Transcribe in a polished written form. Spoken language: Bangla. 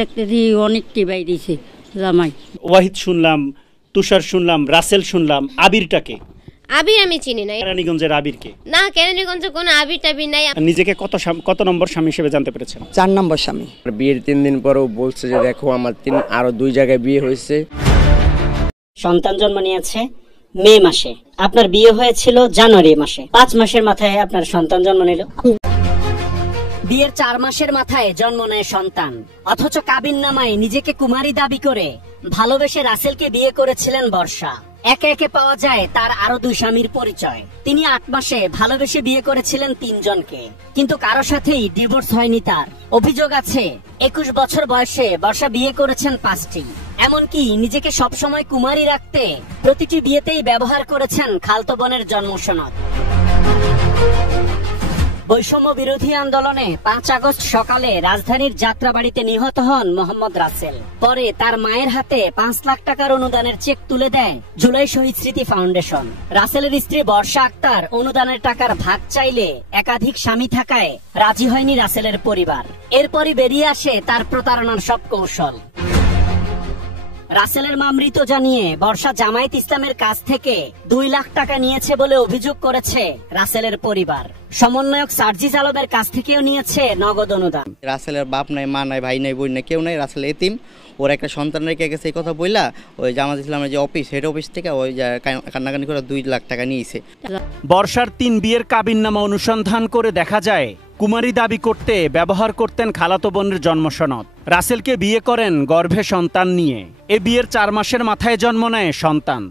দেখতে দেখতে অনেকটি বাই দিছে জামাই। ওয়াহিদ শুনলাম, তুষার শুনলাম, রাসেল শুনলাম, আবিরটাকে? আবির আমি চিনি না। কেরানীগঞ্জের আবিরকে? না, কেরানীগঞ্জে কোনো আবির টাবির নাই। নিজেকে কত নম্বর স্বামী হিসেবে জানতে পেরেছেন? 4 নম্বর স্বামী। বিয়ের 3 দিন পরেও বলছে যে দেখো আমার আরো 2 জায়গায় বিয়ে হয়েছে। সন্তান জন্ম নিয়েছে মে মাসে, আপনার বিয়ে হয়েছিল জানুয়ারি মাসে, 5 মাসের মাথায় আপনার সন্তান জন্ম নিল। বিয়ের 4 মাসের মাথায় জন্ম নেয় সন্তান, অথচ কাবিননামায় নিজেকে কুমারী দাবি করে ভালোবেসে রাসেলকে বিয়ে করেছিলেন বর্ষা। একে একে পাওয়া যায় তার আরো 2 স্বামীর পরিচয়। তিনি 8 মাসে ভালোবেসে বিয়ে করেছিলেন 3 জনকে, কিন্তু কারো সাথেই ডিভোর্স হয়নি তার। অভিযোগ আছে 21 বছর বয়সে বর্ষা বিয়ে করেছেন 5টি। এমনকি নিজেকে সবসময় কুমারী রাখতে প্রতিটি বিয়েতেই ব্যবহার করেছেন খালতো বোনের জন্ম সনদ। বৈষম্য বিরোধী আন্দোলনে 5 আগস্ট সকালে রাজধানীর যাত্রাবাড়িতে নিহত হন মোহাম্মদ রাসেল। পরে তার মায়ের হাতে 5 লাখ টাকার অনুদানের চেক তুলে দেয় জুলাই শহীদ স্মৃতি ফাউন্ডেশন। রাসেলের স্ত্রী বর্ষা আক্তার অনুদানের টাকার ভাগ চাইলে একাধিক স্বামী থাকায় রাজি হয়নি রাসেলের পরিবার। এরপরই বেরিয়ে আসে তার প্রতারণার সব কৌশল। রাসেলের মা মৃত জানিয়ে বর্ষা জামায়াত ইসলামের কাছ থেকে 2 লাখ টাকা নিয়েছে বলে অভিযোগ করেছে রাসেলের পরিবার। সমন্বয়ক সার্জিস আলমের কাছ থেকেও নিয়েছে নগদ অনুদান। রাসেলের বাপ নাই, মা নাই, ভাই নাই, বোন নাই, কেউ নাই। রাসেল এতিম, ওর একটা সন্তান রেখে গেছে। এই কথা বললা ওই জামায়াত ইসলামের যে অফিস, হেড অফিস থেকে ওই কান্নাকানি করে 2 লাখ টাকা নিয়েছে। বর্ষার 3 বিয়ের কাবিননামা অনুসন্ধান করে দেখা যায় কুমারী দাবি করতে ব্যবহার করতেন খালাতো বোনের জন্ম সনদ। রাসেলকে বিয়ে করেন গর্ভে সন্তান নিয়ে। এ বিয়ের 4 মাসের মাথায় জন্ম নেয় সন্তান।